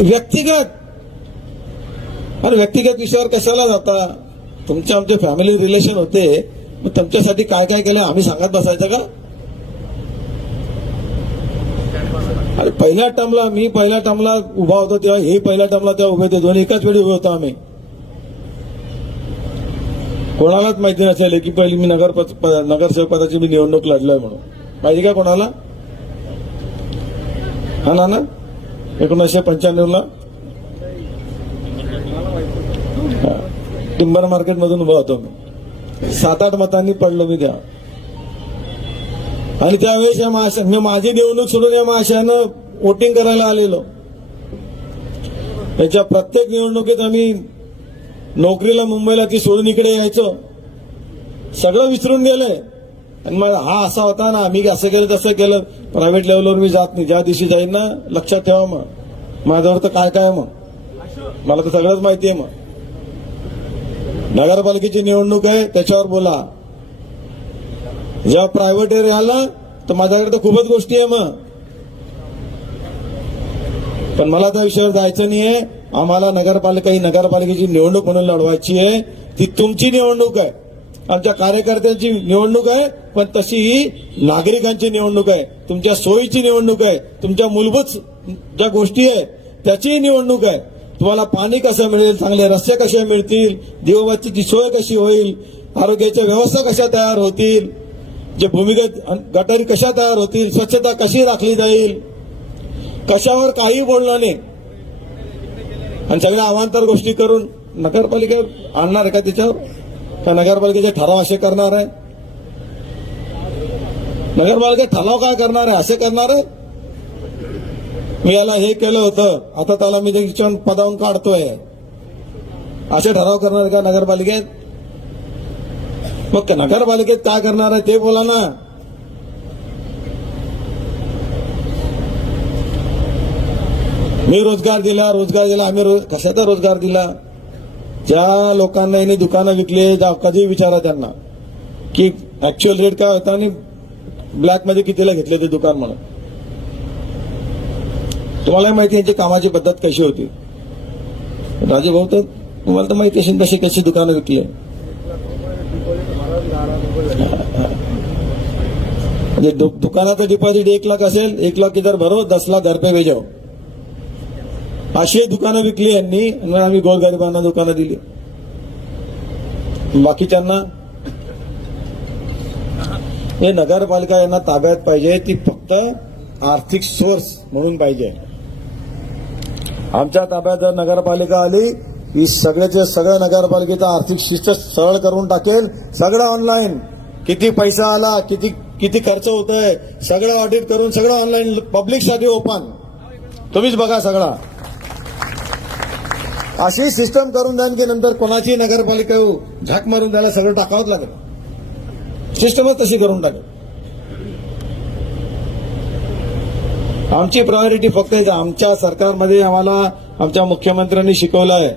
व्यक्तिगत. अरे व्यक्तिगत विषयावर कशाला जाता? तुमचे आमचे फॅमिली रिलेशन होते. मग तुमच्यासाठी काय काय केलं? आम्ही सांगत बसायचं का? अरे पहिल्या टर्मला मी पहिल्या टर्मला उभा होतो तेव्हा हे पहिल्या टर्मला तेव्हा उभे होते. दोन्ही एकाच वेळी उभे होतो आम्ही. कोणालाच माहिती नसेल की पहिली मी नगर प- नगरसेवक पदाची मी निवडणूक लढलोय म्हणून. माहिती का कोणाला? हा ना ना एकोणीसशे पंच्याण्णवला? टिंबर मार्केटमधून उभा होतो मी. सात आठ मतांनी पडलो मी त्या. आणि त्यावेळेस या महाशय मी माझी निवडणूक सोडून या महाशयानं वोटिंग करायला आलेलो. त्याच्या प्रत्येक निवडणुकीत आम्ही नोकरीला मुंबईला ती सोडून इकडे यायचो. सगळं विसरून गेलंय. आणि मग हा असा होता ना आम्ही असं केलं तसं केलं. प्रायव्हेट लेवलवर मी जात नाही. ज्या दिवशी जाईन ना लक्षात ठेवा मग. माझ्यावर तर काय काय मग? मला तर सगळंच माहिती आहे मग. नगरपालिकेची निवडणूक आहे त्याच्यावर बोला. जेव्हा प्रायव्हेट एरिया आला तर माझ्याकडे तर खूपच गोष्टी आहे मग. पण मला त्या विषयावर जायचं नाही आहे आम्हाला नगरपालिका ही नगरपालिकेची निवडणूक म्हणून लढवायची आहे. ती तुमची निवडणूक आहे. आमच्या कार्यकर्त्यांची निवडणूक आहे पण तशी ही नागरिकांची निवडणूक आहे. तुमच्या सोयीची निवडणूक आहे. तुमच्या मूलभूत ज्या गोष्टी आहेत त्याचीही निवडणूक आहे. तुम्हाला पाणी कसं मिळेल चांगले रस्ते कसे मिळतील देवबाची सोय कशी होईल आरोग्याच्या व्यवस्था कशा तयार होतील जे भूमिगत गटारी कशा तयार होतील स्वच्छता कशी राखली जाईल कशावर काही बोलणं नाही. आणि सगळ्या अवांतर गोष्टी करून नगरपालिका आणणार आहे का त्याच्यावर? का नगरपालिकेचे ठराव असे करणार आहे? नगरपालिकेत ठराव काय करणार आहे? असे करणार आहे? मी याला हे केलं होतं. आता त्याला मी शिक्षण पदावून काढतोय. असे ठराव करणार का नगरपालिकेत? मग नगरपालिकेत काय करणार आहे ते बोला ना. मी रोजगार दिला रोजगार दिला. आम्ही रोज कशाचा रोजगार दिला? ज्या लोकांना यांनी दुकानं विकली जा कधी विचारा त्यांना. की ऍक्च्युअल रेट काय होता आणि ब्लॅकमध्ये कितीला घेतले ते दुकान म्हणून. तुम्हाला माहिती यांची कामाची पद्धत कशी होती? राजे भाऊ तर तुम्हाला तर माहिती असेल तशी कशी दुकानं विकली आहे म्हणजे दु- दुकानाचं डिपॉझिट एक लाख असेल एक लाख इधर भरो दस लाख घर पे भेजाओ अशी दुकानं विकली यांनी आम्ही गोरगरिबांना दुकानं दिली. बाकीच्यांना हे नगरपालिका यांना ताब्यात पाहिजे ती फक्त आर्थिक सोर्स म्हणून पाहिजे. आमच्या ताब्यात जर नगरपालिका आली ही सगळ्याचे सगळं नगरपालिकेचा आर्थिक शिस्त सरळ करून टाकेल. सगळं ऑनलाईन किती पैसा आला किती किती खर्च होतोय सगळं ऑडिट करून सगळं ऑनलाईन पब्लिकसाठी ओपन तुम्हीच बघा सगळा. अशी सिस्टम करून द्यान की नंतर कोणाची नगरपालिका येऊ, झाक मारून द्यायला सगळं टाकावंच लागेल. सिस्टमच तशी करून टाकेल. आमची प्रायोरिटी फक्त आहे आमच्या सरकारमध्ये आम्हाला आमच्या मुख्यमंत्र्यांनी शिकवलं आहे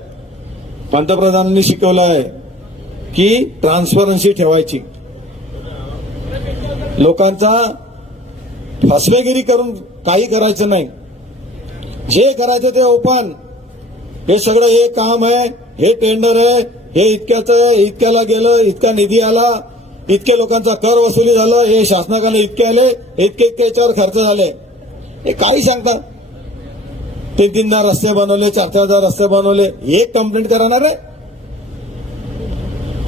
पंतप्रधानांनी शिकवलं आहे की ट्रान्सपरन्सी ठेवायची. लोकांचा फसवेगिरी करून काही करायचं नाही. जे करायचं ते ओपन हे सगळं हे काम आहे हे टेंडर आहे हे इतक्याचं इतक्याला गेलं इतका निधी आला इतके लोकांचा कर वसुली झालं हे शासनाकडे इतके आले इतके इतके याच्यावर खर्च झाले. हे काही सांगता. तीन तीनदा रस्ते बनवले चार चारदा रस्ते बनवले एक कंप्लेंट करणार आहे?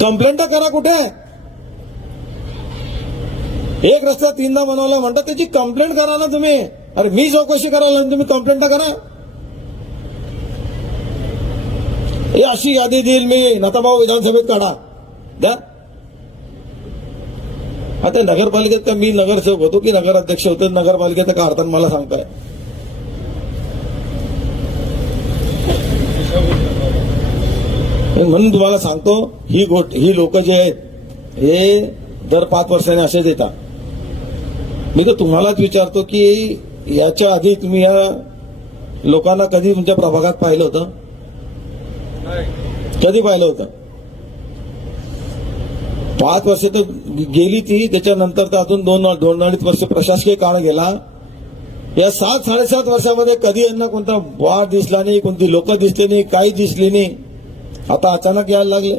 कंप्लेंट तर करा कुठे? एक रस्ता तीनदा बनवला म्हणतात त्याची कंप्लेंट करा ना तुम्ही. अरे मी चौकशी करायला तुम्ही कंप्लेंट तर करा. हे अशी यादी देईल मी. नाताभाऊ विधानसभेत काढा. द्या आता नगरपालिकेत का मी नगरसेवक होतो की नगराध्यक्ष होतो? का काढताना मला सांगताय म्हणून तुम्हाला सांगतो ही गोट ही लोक जे आहेत हे दर पाच वर्षांनी असेच येतात. मी तर तुम्हालाच विचारतो की याच्या आधी तुम्ही या लोकांना कधी तुमच्या प्रभागात पाहिलं होतं? कधी पाहिलं होतं? पाच वर्ष तर गेली ती त्याच्यानंतर तर अजून दोन दोन अडीच वर्ष प्रशासकीय काळ गेला. या सात साडेसात वर्षामध्ये कधी यांना कोणता वाढ दिसला नाही कोणती लोक दिसली नाही काही दिसली नाही. आता अचानक यायला लागले.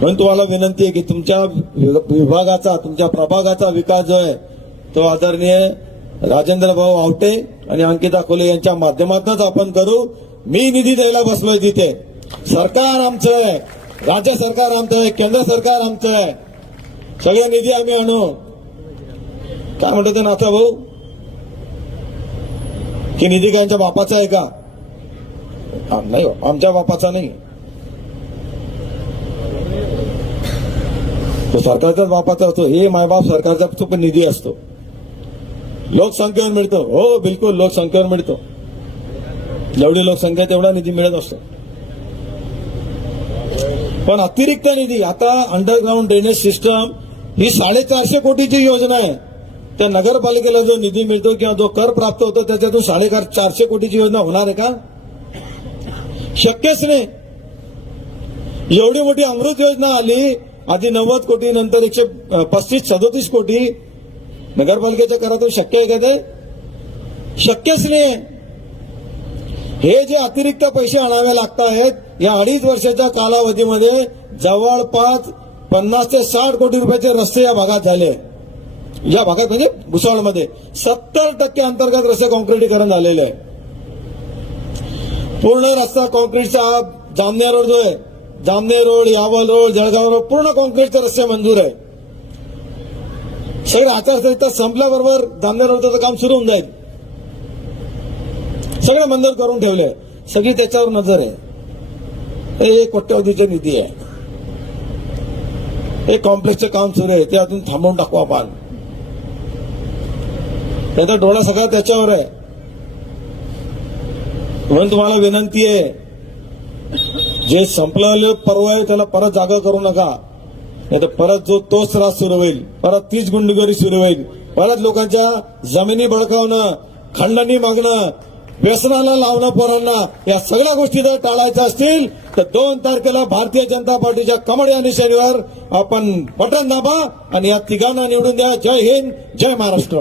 म्हणून तुम्हाला विनंती आहे की तुमच्या वि- विभागाचा तुमच्या प्रभागाचा विकास जो आहे तो आदरणीय राजेंद्र भाऊ आवटे आणि अंकिता खोले यांच्या माध्यमातूनच आपण करू. मी निधी द्यायला बसलोय तिथे. सरकार आमचं आहे. राज्य सरकार आमचं आहे. केंद्र सरकार आमचं आहे. सगळं निधी आम्ही आणू. काय म्हणतो ते नाथा भाऊ? की निधी काय आमच्या बापाचा आहे का? नाही हो, आमच्या बापाचा नाही. तो सरकारचाच बापाचा असतो हे मायबाप सरकारचा तो पण निधी असतो. लोकसंख्येवर मिळतो. हो बिलकुल लोकसंख्येवर मिळतो. जेवढी लोकसंख्या तेवढा निधी मिळत असतो. पण अतिरिक्त निधी आता अंडरग्राऊंड ड्रेनेज सिस्टम ही साडेचारशे कोटीची योजना आहे. त्या नगरपालिकेला जो निधी मिळतो किंवा जो कर प्राप्त होतो त्याच्यातून साडे चारशे कोटीची योजना होणार आहे का? शक्यच नाही. एवढी मोठी अमृत योजना आली आधी नव्वद कोटी नंतर एकशे पस्तीस सदोतीस कोटी. नगरपालिकेच्या करातून शक्य आहे का ते? शक्यच नाही. हे जे अतिरिक्त पैसे आणावे लागत आहेत या अडीच वर्षाच्या कालावधीमध्ये जवळपास पन्नास ते साठ कोटी रुपयाचे रस्ते या भागात झाले. या भागात म्हणजे भुसावळमध्ये. सत्तर टक्के अंतर्गत रस्ते कॉन्क्रिटीकरण झालेले आहे. पूर्ण रस्ता कॉन्क्रीटचा जामनेर रोड जो आहे Jamner road Yawal road Jalgaon road पूर्ण कॉन्क्रीटचे रस्ते मंजूर आहे. सगळे आचारसंहिता संपल्याबरोबर जामनेर रोडचं काम सुरू होऊन जाईल. सगळे मंजूर करून ठेवले सगळी त्याच्यावर नजर आहे. हे एक कोट्यवधीचे निधी आहे. हे कॉम्प्लेक्सचं काम सुरू आहे. ते अजून थांबवून टाकू आपण. त्याचा डोळा सगळा त्याच्यावर आहे. म्हणून तुम्हाला विनंती आहे जे संपलेलं पर्व आहे त्याला परत जागा करू नका. नाही तर परत जो तोच त्रास सुरू होईल परत तीच गुंडगिरी सुरू होईल. परत लोकांच्या जमिनी बळकावणं खंडणी मागणं व्यसनाला लावणं पोरांना या सगळ्या गोष्टी जर टाळायच्या असतील तर दोन तारखेला भारतीय जनता पार्टीच्या कमळ या निशाणीवर आपण बटन दाबा आणि या तिघांना निवडून द्या. जय हिंद जय महाराष्ट्र.